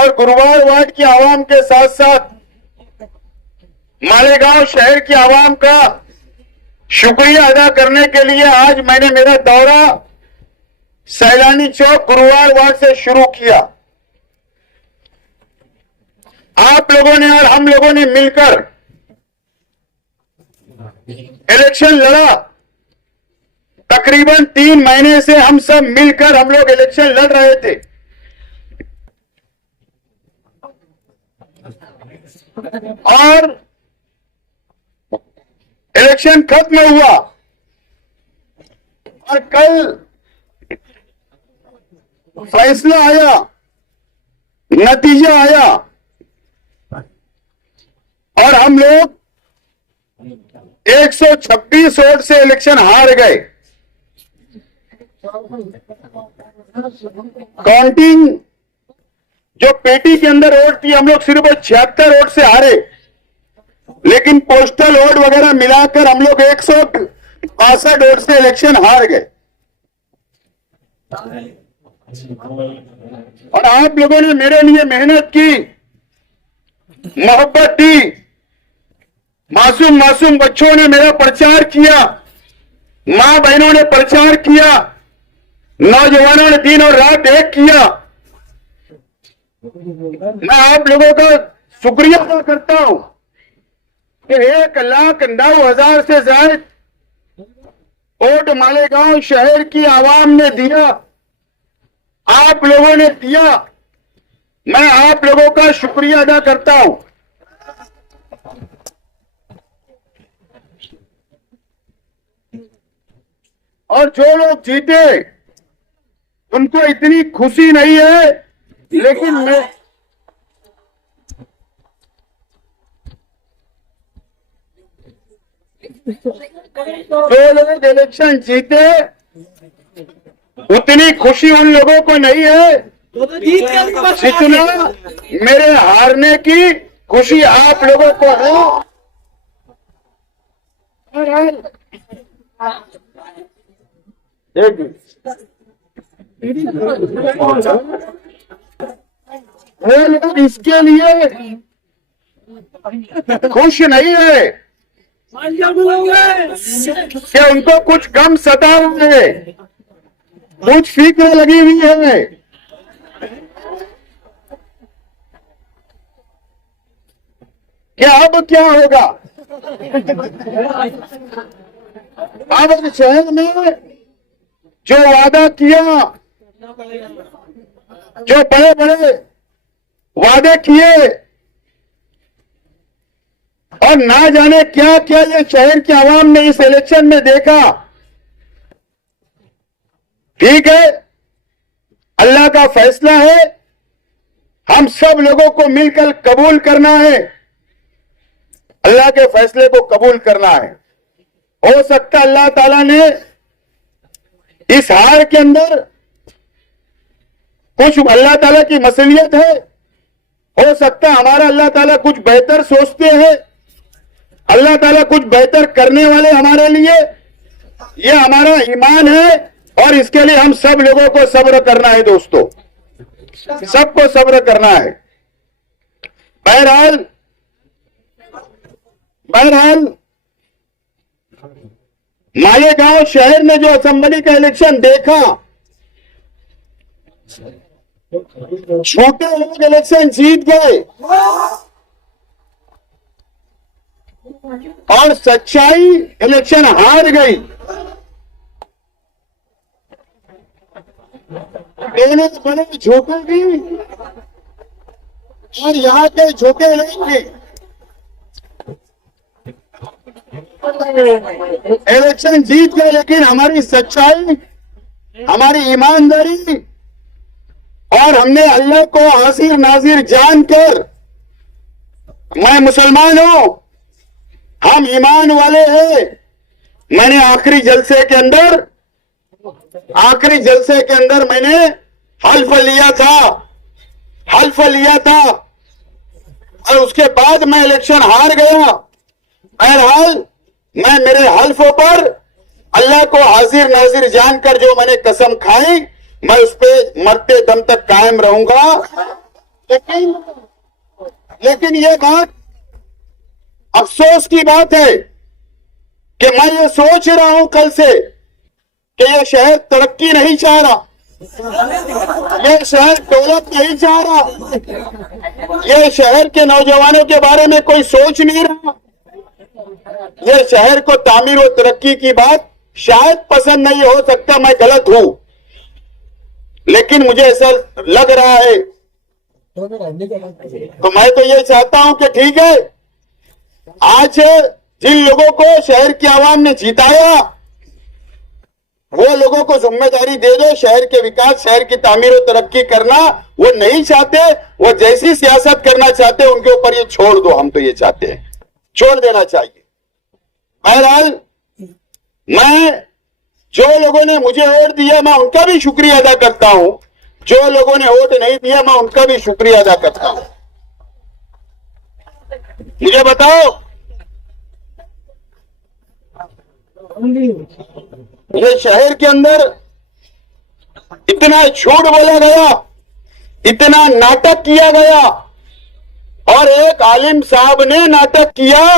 और गुरुवार वार्ड की आवाम के साथ साथ मालेगांव शहर की आवाम का शुक्रिया अदा करने के लिए आज मैंने मेरा दौरा सैलानी चौक गुरुवार वार्ड से शुरू किया। आप लोगों ने और हम लोगों ने मिलकर इलेक्शन लड़ा। तकरीबन 3 महीने से हम सब मिलकर हम लोग इलेक्शन लड़ रहे थे और इलेक्शन खत्म हुआ और कल फैसला आया, नतीजा आया और हम लोग 126 वोट से इलेक्शन हार गए। काउंटिंग जो पेटी के अंदर वोट थी हम लोग सिर्फ 76 वोट से हारे, लेकिन पोस्टल वोट वगैरह मिलाकर हम लोग 162 वोट से इलेक्शन हार गए। और आप लोगों ने मेरे लिए मेहनत की, मोहब्बत दी, मासूम मासूम बच्चों ने मेरा प्रचार किया, मां बहनों ने प्रचार किया, नौजवानों ने दिन और रात एक किया। मैं आप लोगों का शुक्रिया अदा करता हूं कि 1,09,000 से ज्यादा वोट मालेगांव शहर की आवाम ने दिया, आप लोगों ने दिया। मैं आप लोगों का शुक्रिया अदा करता हूं। और जो लोग जीते उनको इतनी खुशी नहीं है, लेकिन मैं जो लोग इलेक्शन जीते उतनी खुशी उन लोगों को नहीं है जितना मेरे हारने की खुशी आप लोगों को है। वो लोग इसके लिए खुश नहीं है कि उनको कुछ गम सता है, कुछ फिक्र लगी हुई है कि अब क्या होगा। अब शहर में जो वादा किया, जो बड़े बड़े वादे किए और ना जाने क्या क्या ये शहर की आवाम ने इस इलेक्शन में देखा। ठीक है, अल्लाह का फैसला है, हम सब लोगों को मिलकर कबूल करना है, अल्लाह के फैसले को कबूल करना है। हो सकता है अल्लाह ताला ने इस हार के अंदर कुछ अल्लाह ताला की मसलियत है, हो सकता है हमारा अल्लाह ताला कुछ बेहतर सोचते हैं, अल्लाह ताला कुछ बेहतर करने वाले हमारे लिए। ये हमारा ईमान है और इसके लिए हम सब लोगों को सब्र करना है दोस्तों, सबको सब्र करना है। बहरहाल मालेगांव शहर ने जो असेंबली का इलेक्शन देखा, छोटे लोग इलेक्शन जीत गए और सच्चाई इलेक्शन हार गई। बड़े झोंके भी और यहाँ के झोंके लोग भी इलेक्शन जीत गए, लेकिन हमारी सच्चाई, हमारी ईमानदारी और हमने अल्लाह को हाजिर नाजिर जानकर, मैं मुसलमान हूं, हम ईमान वाले हैं। मैंने आखिरी जलसे के अंदर मैंने हल्फ लिया था और उसके बाद मैं इलेक्शन हार गया। बहरहाल मैं मेरे हल्फों पर अल्लाह को हाजिर नाजिर जानकर जो मैंने कसम खाई, मैं उस पे मरते दम तक कायम रहूंगा। लेकिन ये बात अफसोस की बात है कि मैं ये सोच रहा हूं कल से कि ये शहर तरक्की नहीं चाह रहा, ये शहर डेवलप नहीं चाह रहा, ये शहर के नौजवानों के बारे में कोई सोच नहीं रहा, ये शहर को तामीर और तरक्की की बात शायद पसंद नहीं हो सकता, मैं गलत हूं, लेकिन मुझे ऐसा लग रहा है। तो मैं तो ये चाहता हूं कि ठीक है, आज जिन लोगों को शहर की आवाम ने जिताया वो लोगों को जिम्मेदारी दे दो, शहर के विकास, शहर की तामीर और तरक्की करना वो नहीं चाहते, वो जैसी सियासत करना चाहते उनके ऊपर ये छोड़ दो, हम तो ये चाहते हैं, छोड़ देना चाहिए। बहरहाल मैं, जो लोगों ने मुझे वोट दिया मैं उनका भी शुक्रिया अदा करता हूं, जो लोगों ने वोट नहीं दिया मैं उनका भी शुक्रिया अदा करता हूं। मुझे बताओ, ये शहर के अंदर इतना झूठ बोला गया, इतना नाटक किया गया, और एक आलिम साहब ने नाटक किया,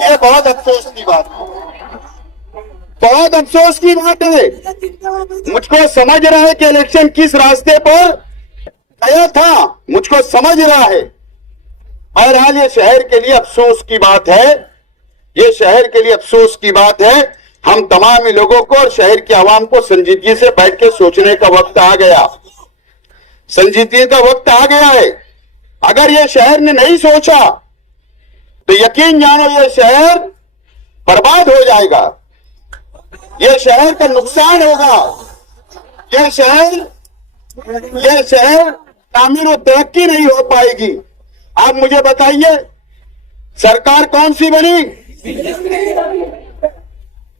ये बहुत अफसोस की बात है, बहुत अफसोस की बात है। मुझको समझ रहा है कि इलेक्शन किस रास्ते पर गया था, मुझको समझ रहा है। बहरहाल ये शहर के लिए अफसोस की बात है, ये शहर के लिए अफसोस की बात है। हम तमाम लोगों को और शहर की आवाम को संजीदगी से बैठ के सोचने का वक्त आ गया, संजीदगी का वक्त आ गया है। अगर ये शहर ने नहीं सोचा तो यकीन जानो ये शहर बर्बाद हो जाएगा, ये शहर का नुकसान होगा, ये शहर तामीर और तरक्की नहीं हो पाएगी। आप मुझे बताइए, सरकार कौन सी बनी?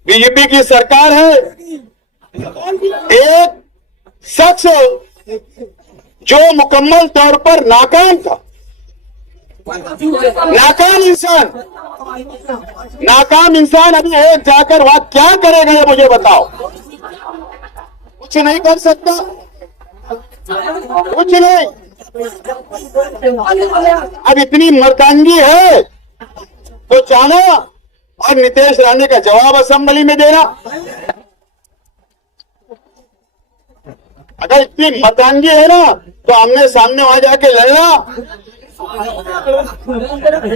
बीजेपी की सरकार है। एक शख्स जो मुकम्मल तौर पर नाकाम था, नाकाम इंसान अभी एक जाकर वहां क्या करेगा ये मुझे बताओ? कुछ नहीं कर सकता, कुछ नहीं। अब इतनी मर्दानगी है तो जाना और नीतीश राणे का जवाब असेंबली में देना। अगर इतनी मर्दानगी है ना तो आमने सामने वहां जाके लड़ना,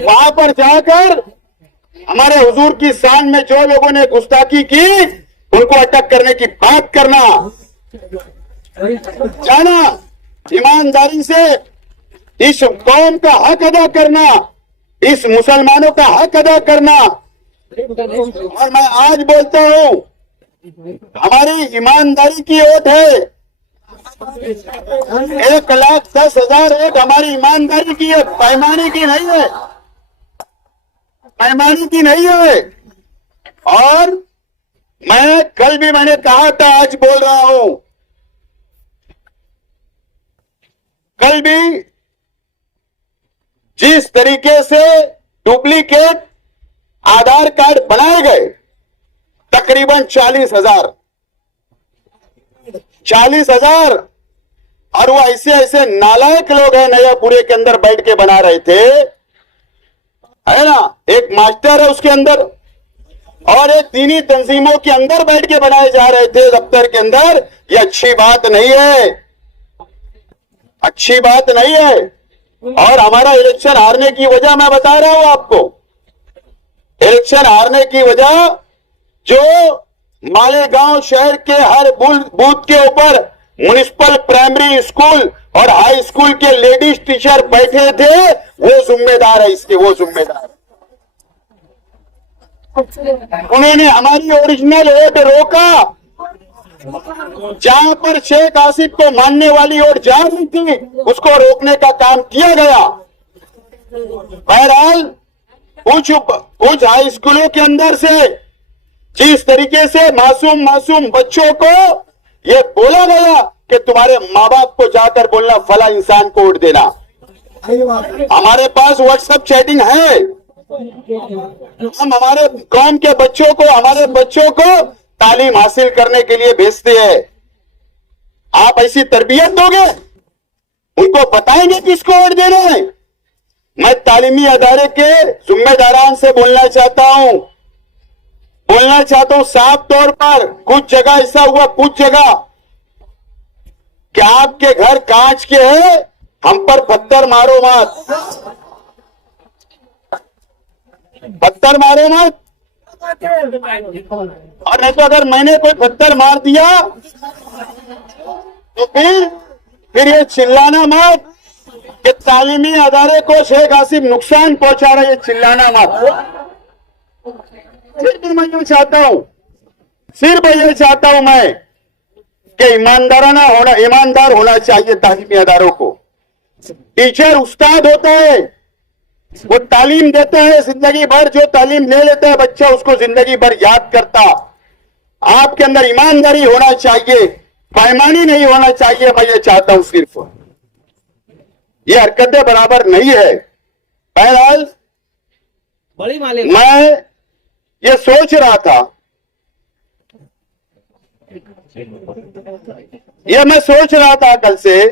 वहां पर जाकर हमारे हुजूर की शान में जो लोगों ने गुस्ताखी की उनको अटक करने की बात करना, जाना, ईमानदारी से इस कौम का हक अदा करना, इस मुसलमानों का हक अदा करना। और मैं आज बोलता हूं, हमारी ईमानदारी की ओट है, 1,10,000 एक हमारी ईमानदारी की है, पैमाने की नहीं है, पैमाने की नहीं है। और मैं कल भी मैंने कहा था, आज बोल रहा हूं, कल भी जिस तरीके से डुप्लीकेट आधार कार्ड बनाए गए, तकरीबन 40,000 और वो ऐसे नालायक लोग हैं नयापुरे के अंदर बैठ के बना रहे थे, है ना। एक मास्टर है उसके अंदर और एक दीनी तंजीमों के अंदर बैठ के बनाए जा रहे थे दफ्तर के अंदर। ये अच्छी बात नहीं है, अच्छी बात नहीं है। और हमारा इलेक्शन हारने की वजह मैं बता रहा हूं आपको, इलेक्शन हारने की वजह जो मालेगांव शहर के हर बूथ के ऊपर म्युनिसिपल प्राइमरी स्कूल और हाई स्कूल के लेडीज टीचर बैठे थे, वो जिम्मेदार है इसके, वो जिम्मेदार। उन्होंने हमारी ओरिजिनल वोट रोका, जहां पर शेख आसिफ को मानने वाली वोट जा रही थी उसको रोकने का काम किया गया। बहरहाल कुछ हाई स्कूलों के अंदर से जिस तरीके से मासूम बच्चों को ये बोला गया कि तुम्हारे माँ बाप को जाकर बोलना फला इंसान को वोट देना। हमारे पास व्हाट्सएप चैटिंग है, हम हमारे कौम के बच्चों को, हमारे बच्चों को तालीम हासिल करने के लिए भेजते हैं। आप ऐसी तरबियत दोगे? उनको बताएंगे किसको वोट देना है। मैं तालीमी अदारे के जिम्मेदारान से बोलना चाहता हूं साफ तौर पर। कुछ जगह ऐसा हुआ, कुछ जगह कि आपके घर कांच के हैं, हम पर पत्थर मारो मत, पत्थर मारो मत। और नहीं तो अगर मैंने कोई पत्थर मार दिया तो फिर ये चिल्लाना मत कि तालीमी अदारे को शेख हासिम नुकसान पहुंचा रहे, ये चिल्लाना मत। सिर्फ मैं ये चाहता हूं मैं कि ईमानदार होना चाहिए तालीमी अदारों को। टीचर उस्ताद होता है, वो तालीम देता है जिंदगी भर, जो तालीम ले लेता है बच्चा उसको जिंदगी भर याद करता। आपके अंदर ईमानदारी होना चाहिए, बेईमानी नहीं होना चाहिए। मैं ये चाहता हूं, सिर्फ ये हरकतें बराबर नहीं है। बहरहाल मैं ये सोच रहा था, कल से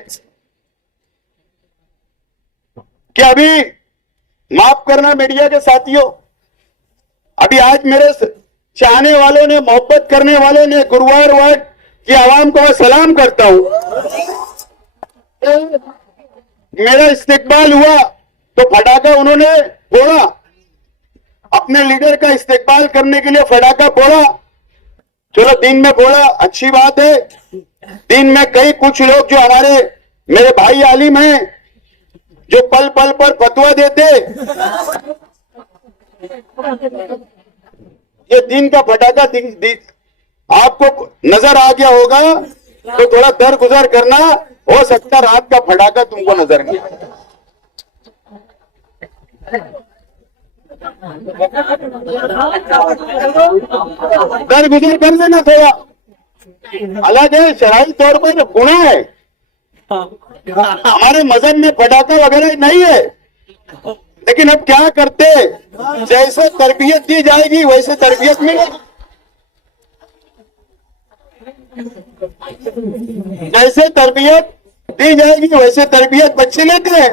कि अभी माफ करना मीडिया के साथियों, अभी आज मेरे चाहने वालों ने, मोहब्बत करने वालों ने, गुरुवार वार्ड की आवाम को मैं सलाम करता हूं। मेरा इस्तेकबाल हुआ तो फटाका उन्होंने फोड़ा, अपने लीडर का इस्तेकबाल करने के लिए फटाका फोड़ा। चलो दिन में फोड़ा, अच्छी बात है। दिन में कई कुछ लोग जो मेरे भाई आलिम हैं, जो पल पल पर फतवा देते, ये दिन का फटाका आपको नजर आ गया होगा तो थोड़ा दरगुजर करना, हो सकता रात का फटाका तुमको नजर नहीं आए। दरगुजर कर लेना थोड़ा, अलग है, शराई तौर पर गुनाह है। हमारे मजहब में पटाखा वगैरह नहीं है, लेकिन अब क्या करते, जैसे तरबियत दी जाएगी वैसे तरबियत मिलेगी। जैसे तरबियत दी जाएगी वैसे तरबियत बच्चे लेते हैं।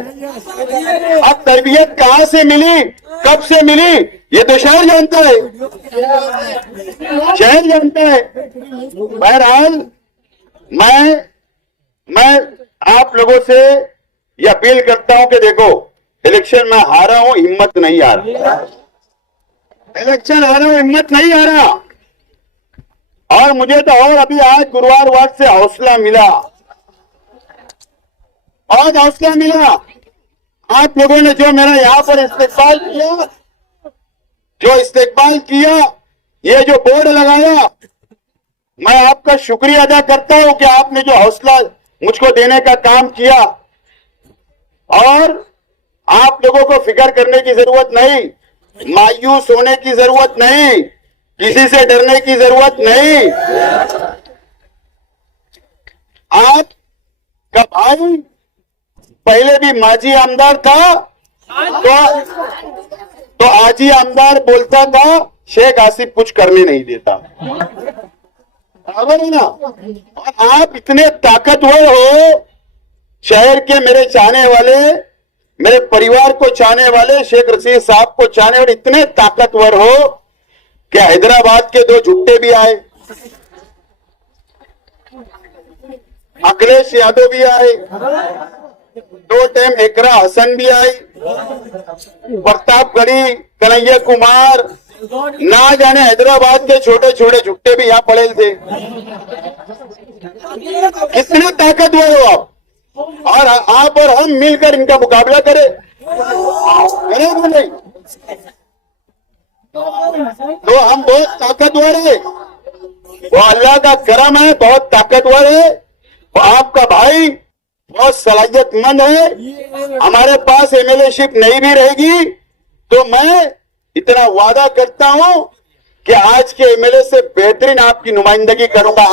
अब तरबियत कहां से मिली, कब से मिली, ये तो शहर जानता है, शहर जानता है। बहरहाल मैं आप लोगों से यह अपील करता हूं कि देखो, इलेक्शन में हारा हूं, हिम्मत नहीं आ रहा, इलेक्शन हारा हूं, हिम्मत नहीं आ रहा। और मुझे तो और अभी आज गुरुवार वार्ड से हौसला मिला, और हौसला मिला। आप लोगों ने जो मेरा यहां पर इस्तेकबाल किया, ये जो बोर्ड लगाया, मैं आपका शुक्रिया अदा करता हूं कि आपने जो हौसला मुझको देने का काम किया। और आप लोगों को फिक्र करने की जरूरत नहीं, मायूस होने की जरूरत नहीं, किसी से डरने की जरूरत नहीं। आपका भाई पहले भी माजी आमदार था, तो आजी आमदार बोलता था शेख आसिफ कुछ करने नहीं देता, बराबर है ना। और आप इतने ताकतवर हो, शहर के मेरे चाहने वाले, मेरे परिवार को चाहने वाले, शेख रशीद साहब को चाहने वाले इतने ताकतवर हो कि हैदराबाद के 2 झुट्टे भी आए, अखिलेश यादव भी आए, 2 टाइम एकरा हसन भी आई, प्रतापगढ़ी कन्हैया कुमार, ना जाने हैदराबाद के छोटे छोटे झुट्टे भी यहां पड़े थे। कितने ताकतवर हो आप, और आप और हम मिलकर इनका मुकाबला करें नहीं? तो हम बहुत ताकतवर है, वो अल्लाह का करम है, बहुत ताकतवर है। आपका भाई बहुत सलाहियतमंद है। हमारे पास एमएलए शिप नहीं भी रहेगी तो मैं इतना वादा करता हूं कि आज के एमएलए से बेहतरीन आपकी नुमाइंदगी करूंगा।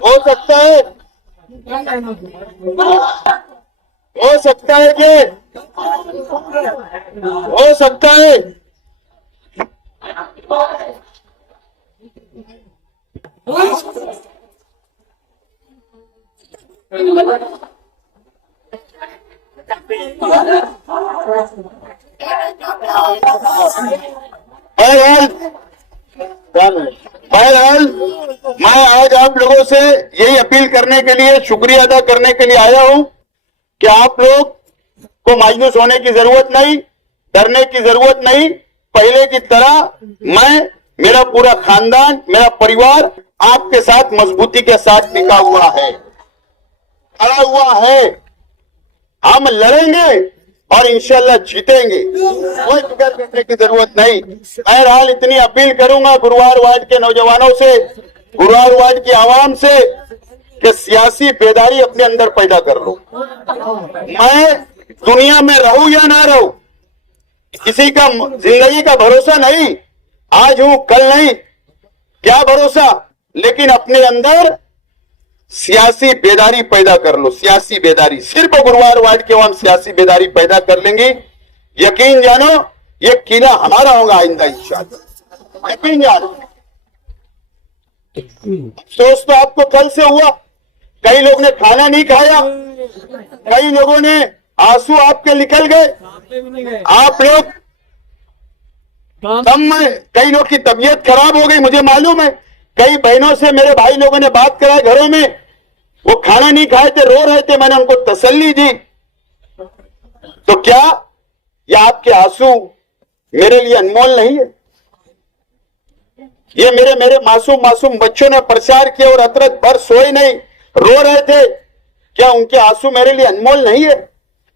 हो सकता है कि हो सकता है बहरहाल मैं आज आप लोगों से यही अपील करने के लिए, शुक्रिया अदा करने के लिए आया हूं कि आप लोग को मायूस होने की जरूरत नहीं, डरने की जरूरत नहीं। पहले की तरह मैं, मेरा पूरा खानदान, मेरा परिवार आपके साथ मजबूती के साथ टिका हुआ है, खड़ा हुआ है। हम लड़ेंगे और इंशाल्लाह जीतेंगे, कोई फिक्र करने की जरूरत नहीं। बहरहाल इतनी अपील करूंगा गुरुवार वार्ड के नौजवानों से, गुरुवार वार्ड की आवाम से कि सियासी बेदारी अपने अंदर पैदा कर लो। मैं दुनिया में रहूं या ना रहूं, किसी का जिंदगी का भरोसा नहीं, आज हूं कल नहीं, क्या भरोसा, लेकिन अपने अंदर सियासी बेदारी पैदा कर लो। सियासी बेदारी, सिर्फ गुरुवार वार्ड के हम सियासी बेदारी पैदा कर लेंगे। यकीन जानो ये किला हमारा होगा आइंदा इंशाअल्लाह, यकीन जानो। अफसोस तो आपको कल से हुआ, कई लोग ने खाना नहीं खाया, कई लोगों ने आंसू आपके निकल गए, आप लोग दम में, कई लोग की तबीयत खराब हो गई। मुझे मालूम है कई बहनों से मेरे भाई लोगों ने बात कराई, घरों में वो खाना नहीं खाए थे, रो रहे थे, मैंने उनको तसल्ली दी। तो क्या ये आपके आंसू मेरे लिए अनमोल नहीं है? ये मेरे मासूम मासूम बच्चों ने प्रचार किया और रात भर सोए नहीं, रो रहे थे, क्या उनके आंसू मेरे लिए अनमोल नहीं है?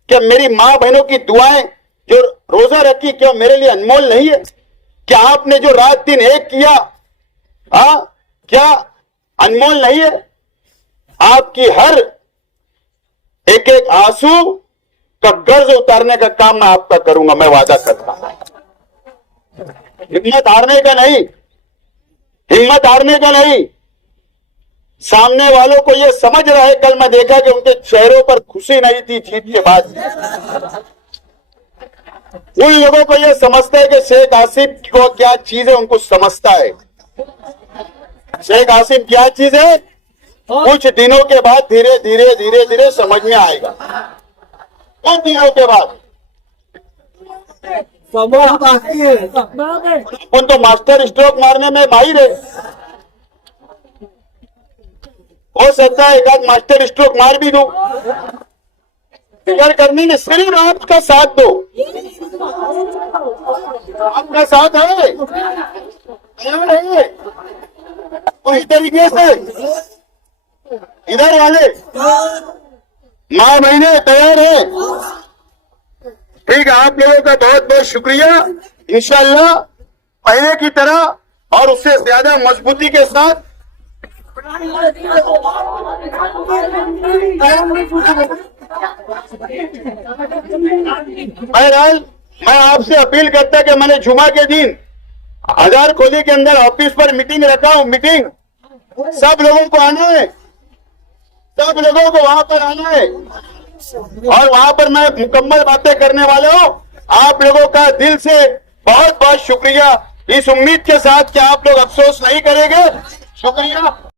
क्या मेरी मां बहनों की दुआएं जो रोजा रखी, क्या मेरे लिए अनमोल नहीं है? क्या आपने जो रात दिन एक किया, क्या अनमोल नहीं है? आपकी हर एक एक आंसू का कर्ज उतारने का काम मैं आपका करूंगा, मैं वादा करता हूं। हिम्मत हारने का नहीं, हिम्मत हारने का नहीं। सामने वालों को यह समझ रहा है, कल मैं देखा कि उनके चेहरों पर खुशी नहीं थी जीत के बाद। उन लोगों को यह समझता है कि शेख आसिफ को क्या चीज है, उनको समझता है शेख आसिफ क्या चीज है। कुछ दिनों के बाद धीरे धीरे धीरे धीरे समझ में आएगा, कुछ दिनों के बाद। उन तो मास्टर स्ट्रोक मारने में माहिर है, हो सकता है एक आध मास्टर स्ट्रोक मार भी दो। फिक्र करने में सिर्फ आपका साथ दो, आपका साथ है, उसी तरीके से इधर वाले माँ बहने तैयार है। ठीक है, आप लोगों का बहुत बहुत शुक्रिया। इंशाल्लाह पहले की तरह और उससे ज्यादा मजबूती के साथ बहरहाल मैं आपसे अपील करता कि मैंने जुमा के दिन हजार खोली के अंदर ऑफिस पर मीटिंग रखा हूं, मीटिंग सब लोगों को आना है, सब लोगों को वहां पर आना है और वहां पर मैं मुकम्मल बातें करने वाला हूं। आप लोगों का दिल से बहुत बहुत शुक्रिया, इस उम्मीद के साथ कि आप लोग अफसोस नहीं करेंगे। शुक्रिया।